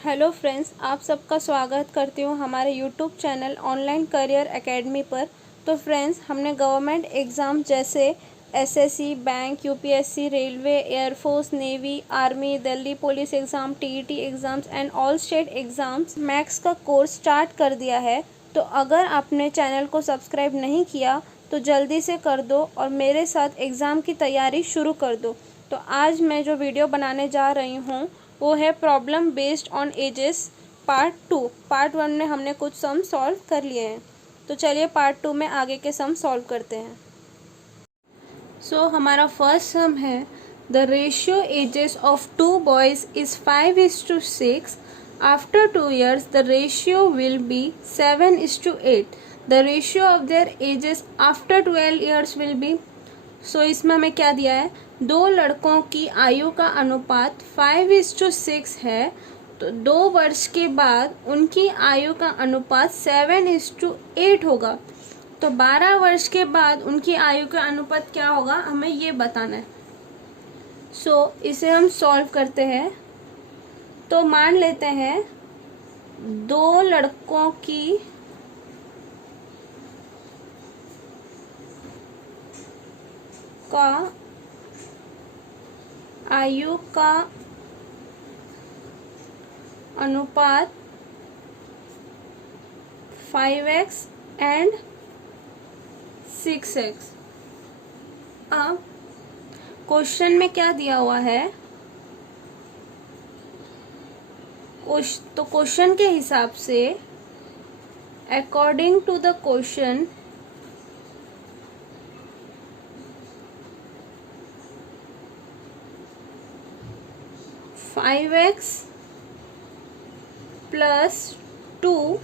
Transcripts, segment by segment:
Hello friends, आप सबका स्वागत करती हूँ हमारे YouTube channel online career academy पर। तो फ्रेंड्स, हमने गवर्नमेंट एग्ज़ाम जैसे SSC, bank, UPSC, railway, air force, navy, army, Delhi police exam, TET exams and all state exams max का कोर्स स्टार्ट कर दिया है। तो अगर आपने चैनल को सब्सक्राइब नहीं किया तो जल्दी से कर दो और मेरे साथ एग्ज़ाम की तैयारी शुरू कर दो। तो आज मैं जो वीडियो बनाने जा रही हूँ वो है problem based on edges part 2। Part 1 में हमने कुछ सम सॉल्व कर लिए हैं, तो चलिए पार्ट 2 में आगे के सम सॉल्व करते हैं। सो हमारा फर्स्ट सम है the ratio ages of 2 boys is 5:6। After 2 years the ratio will be 7:8। The ratio of their ages after 12 years will be. So इसमें हमें क्या दिया है, दो लड़कों की आयु का अनुपात 5:6 है, तो 2 वर्ष के बाद उनकी आयु का अनुपात 7:8 होगा। तो 12 वर्ष के बाद उनकी आयु का अनुपात क्या होगा, हमें ये बताना है। सो इसे हम सॉल्व करते हैं। तो मान लेते हैं दो लड़कों की का आयु का अनुपात 5x एंड 6x। अब क्वेश्चन में क्या दिया हुआ है, तो क्वेश्चन के हिसाब से according to the question five x plus 2,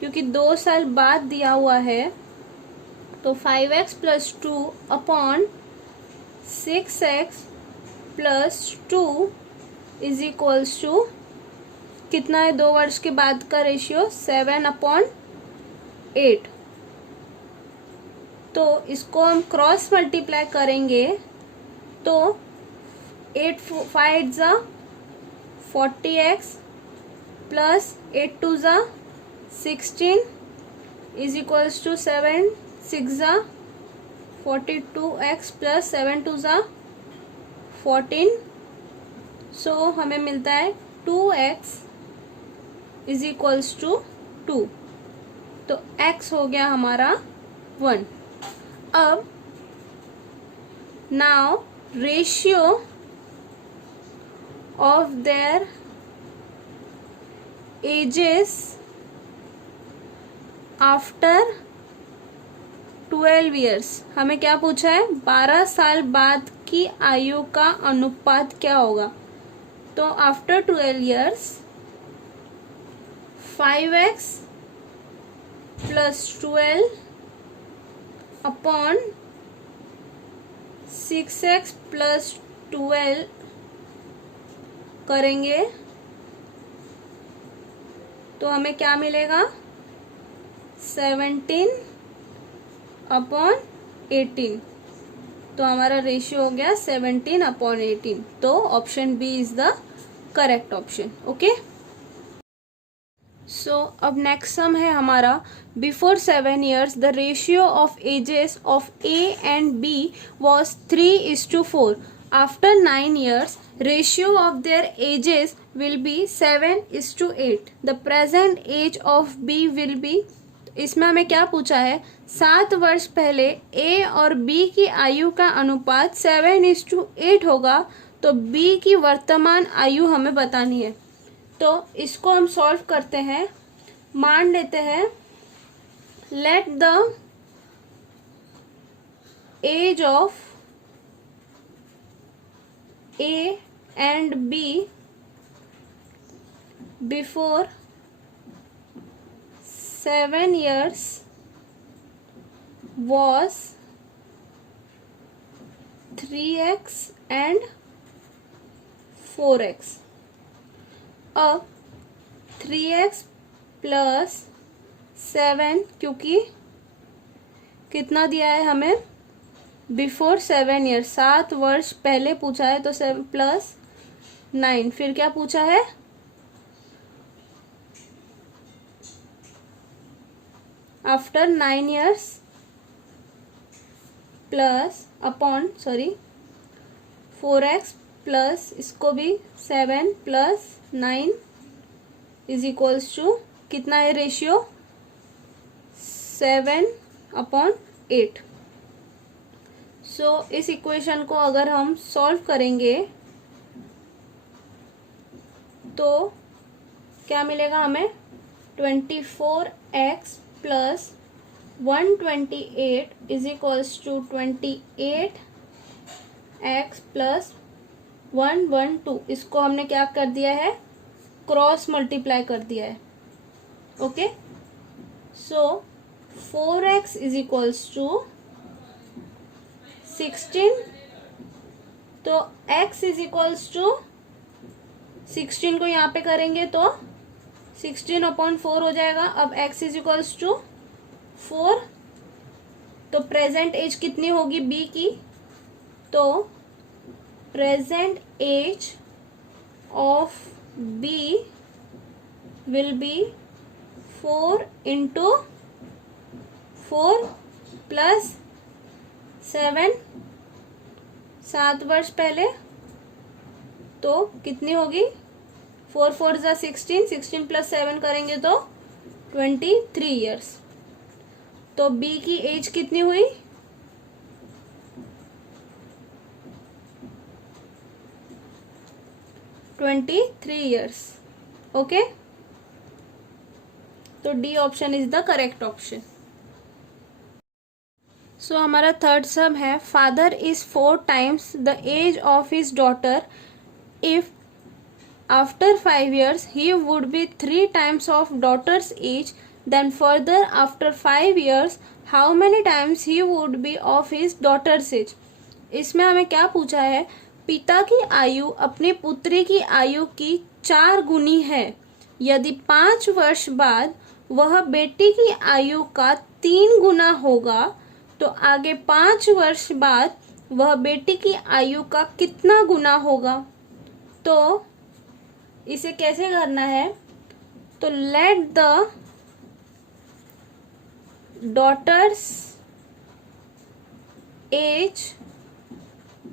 क्योंकि 2 साल बाद दिया हुआ है, तो 5x plus 2 upon 6x plus 2 is equals to कितना है, 2 वर्ष के बाद का रेशियो 7/8। तो इसको हम क्रॉस मल्टीप्लाई करेंगे तो 8 5 ज़ा 40x प्लस 8 2 ज़ा 16 इज इक्वल्स टू 7 6 ज़ा 42x प्लस 7 2 ज़ा 14। सो हमें मिलता है 2x इज इक्वल्स टू 2। तो x हो गया हमारा 1। अब now ratio of their ages after 12 years। हमें क्या पूछा है, 12 साल बाद की आयु का अनुपात क्या होगा। तो after 12 years 5x plus 12 upon 6x plus 12 करेंगे तो हमें क्या मिलेगा, 17/18। तो हमारा रेशियो हो गया 17/18। तो option B is the correct option. Okay, so अब नेक्स्ट सम है हमारा before 7 years the ratio of ages of A and B was 3:4। After 9 years, ratio of their ages will be 7:8. The present age of B will be। इसमें हमें क्या पूछा है, 7 वर्ष पहले A और B की आयु का अनुपात 7:8 होगा, तो B की वर्तमान आयु हमें बतानी है। तो इसको हम सॉल्व करते हैं। मान लेते हैं let the age of A and B before 7 years was 3x and 4x। अब 3x प्लस 7, क्योंकि कितना दिया है हमें, बिफोर 7 ईयर्स, 7 वर्ष पहले पूछा है, तो 7 प्लस 9, फिर क्या पूछा है after 9 years plus upon 4x plus इसको भी 7 प्लस 9 इज इक्वल्स टू कितना है रेशियो 7/8। सो इस इक्वेशन को अगर हम सॉल्व करेंगे तो क्या मिलेगा हमें 24x plus 128 is equals to 28x plus 112। इसको हमने क्या कर दिया है क्रॉस मल्टीप्लाई कर दिया है। Okay so 4x is equals to 16 तो x इज इक्वल्स टू 16 को यहाँ पे करेंगे तो 16/4 हो जाएगा। अब x इज इक्वल्स टू 4 तो प्रेजेंट एज कितनी होगी b की तो present age of b will be 4 into 4 plus 7 वर्ष पहले तो कितनी होगी 4 4 जा 16 प्लस 7 करेंगे तो 23 years। तो बी की एज कितनी हुई 23 years। ओके तो D option is the correct option. So हमारा थर्ड सम है father is 4 times the age of his daughter if after 5 years he would be 3 times of daughter's age, then further after 5 years how many times he would be of his daughter's age। इसमें हमें क्या पूछा है पिता की आयु अपनी पुत्री की आयु की 4 गुनी है यदि 5 वर्ष बाद वह बेटी की आयु का 3 गुना होगा तो आगे 5 वर्ष बाद वह बेटी की आयु का कितना गुना होगा। तो इसे कैसे करना है तो let the daughter's age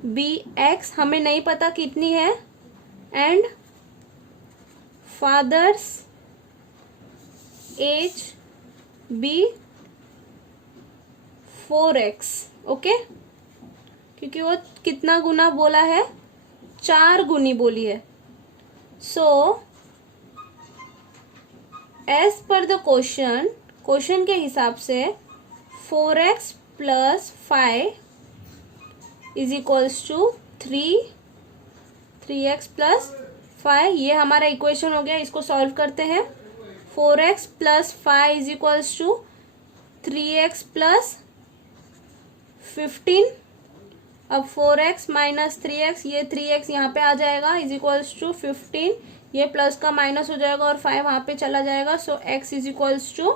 be x हमें नहीं पता कितनी है and father's age be 4x। Okay क्योंकि वो कितना गुना बोला है 4 गुनी बोली है। सो एज पर द क्वेश्चन के हिसाब से 4x plus 5 is equals to 3x plus 5 ये हमारा इक्वेशन हो गया। इसको सॉल्व करते हैं 4x plus 5 is equals to 3x plus 15। अब 4x माइनस 3x ये 3x यहाँ पे आ जाएगा इज इक्वल्स टू 15 ये प्लस का माइनस हो जाएगा और 5 वहाँ पे चला जाएगा। सो x इज इक्वल्स टू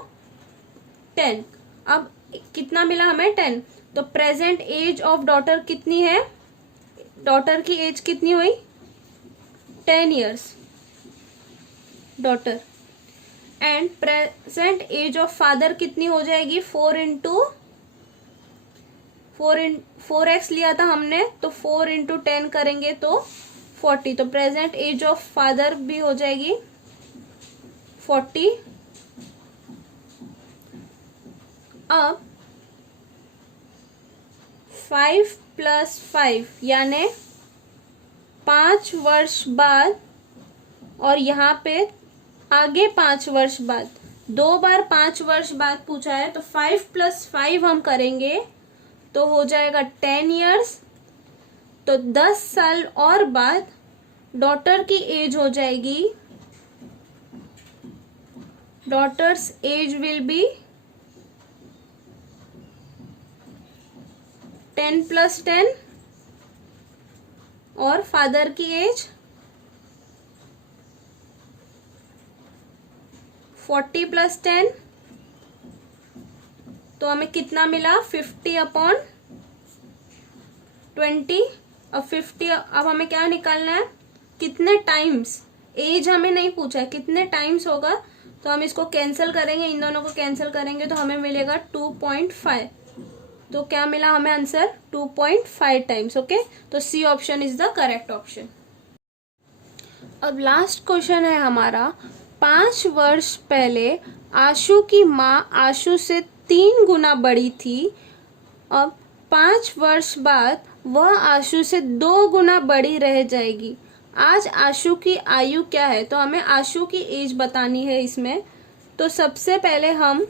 10। अब कितना मिला हमें 10 तो प्रेजेंट एज ऑफ डॉटर कितनी है डॉटर की एज कितनी हुई 10 years daughter and present age of father कितनी हो जाएगी 4x लिया था हमने तो 4 into 10 करेंगे तो 40 तो प्रेजेंट एज ऑफ फादर भी हो जाएगी 40। अब 5 प्लस 5 यानी 5 वर्ष बाद और यहाँ पे आगे 5 वर्ष बाद 2 बार 5 वर्ष बाद पूछा है तो 5 प्लस 5 हम करेंगे तो हो जाएगा 10 years। तो 10 साल और बाद डॉटर की एज हो जाएगी daughters as will be 10 plus 10 और फादर की एज 40 प्लस 10 तो हमें कितना मिला 50/20। अब 50 अब हमें क्या निकालना है कितने टाइम्स एज हमें नहीं पूछा है कितने टाइम्स होगा तो हम इसको कैंसिल करेंगे, इन दोनों को कैंसिल करेंगे तो हमें मिलेगा 2.5। तो क्या मिला हमें आंसर? 2.5 टाइम्स। ओके, तो C option is the correct option. अब लास्ट क्वेश्चन है हमारा, 5 वर्ष पहले आशु की माँ आशु से 3 गुना बड़ी थी। अब 5 वर्ष बाद वह आशु से 2 गुना बड़ी रह जाएगी। आज आशु की आयु क्या है? तो हमें आशु की एज बतानी है इसमें। तो सबसे पहले हम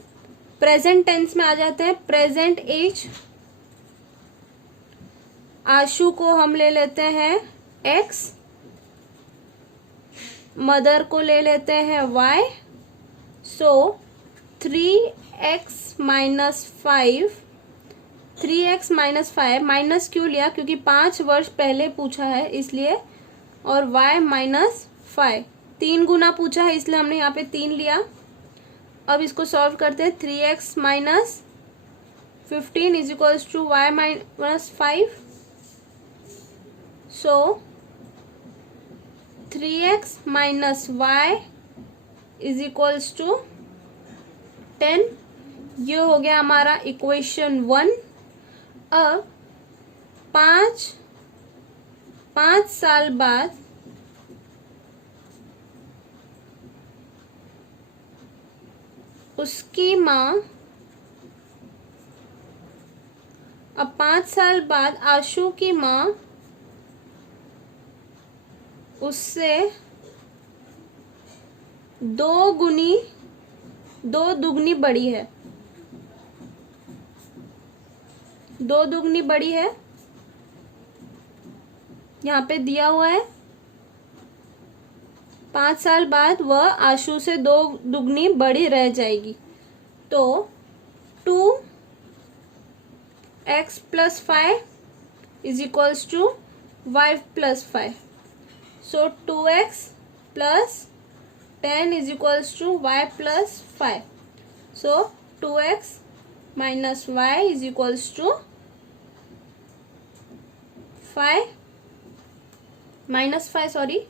प्रेजेंट टेंस में आ जाते हैं। प्रेजेंट एज, आशु को हम ले लेते हैं x, मदर को ले लेते हैं y। सो 3x minus 5, 3x minus 5, minus क्यों लिया? क्योंकि 5 वर्ष पहले पूछा है इसलिए, और y माइनस 5, 3 गुना पूछा है इसलिए हमने यहाँ पे 3 लिया। अब इसको सॉल्व करते हैं। 3x minus 15 is equals to y minus 5। So 3x minus y is equals to 10। ये हो गया हमारा इक्वेशन 1। अब 5 साल बाद उसकी माँ, अब 5 साल बाद आशु की माँ उससे 2 दुगनी बड़ी है। 2 दुगनी बड़ी है, यहाँ पे दिया हुआ है। 5 साल बाद वह आशु से 2 दुगनी बड़ी रह जाएगी। तो 2x plus 5 is equals to y plus 5। So 2x plus 10 is equals to y plus 5। So 2x minus y is equals to 5 minus 5, sorry,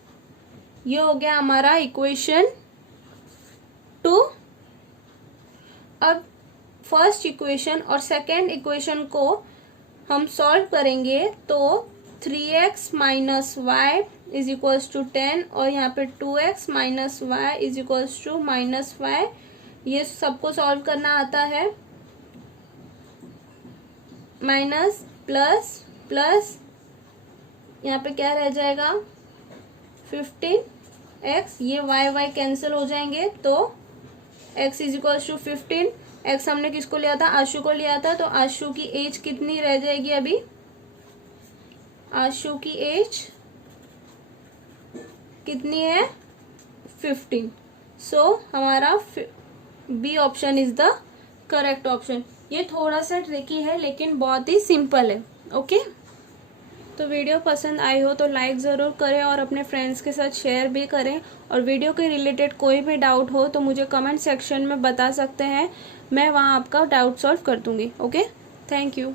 ये हो गया हमारा इक्वेशन 2। अब फर्स्ट इक्वेशन और सेकेंड इक्वेशन को हम सॉल्व करेंगे तो 3x minus y is equals to 10 और यहाँ पे 2x minus y is equals to minus 5। ये सबको सॉल्व करना आता है। माइनस प्लस प्लस, यहाँ पे क्या रह जाएगा 15x, ये y कैंसिल हो जाएंगे तो x is equals to 15। x हमने किसको लिया था? आशु को लिया था। तो आशु की एज कितनी रह जाएगी? अभी आशु की एज कितनी है? 15। सो हमारा B option is the correct option. ये थोड़ा सा ट्रिकी है लेकिन बहुत ही सिंपल है। ओके, तो वीडियो पसंद आई हो तो लाइक ज़रूर करें और अपने फ्रेंड्स के साथ शेयर भी करें। और वीडियो के रिलेटेड कोई भी डाउट हो तो मुझे कमेंट सेक्शन में बता सकते हैं, मैं वहाँ आपका डाउट सॉल्व कर दूँगी। Okay, thank you.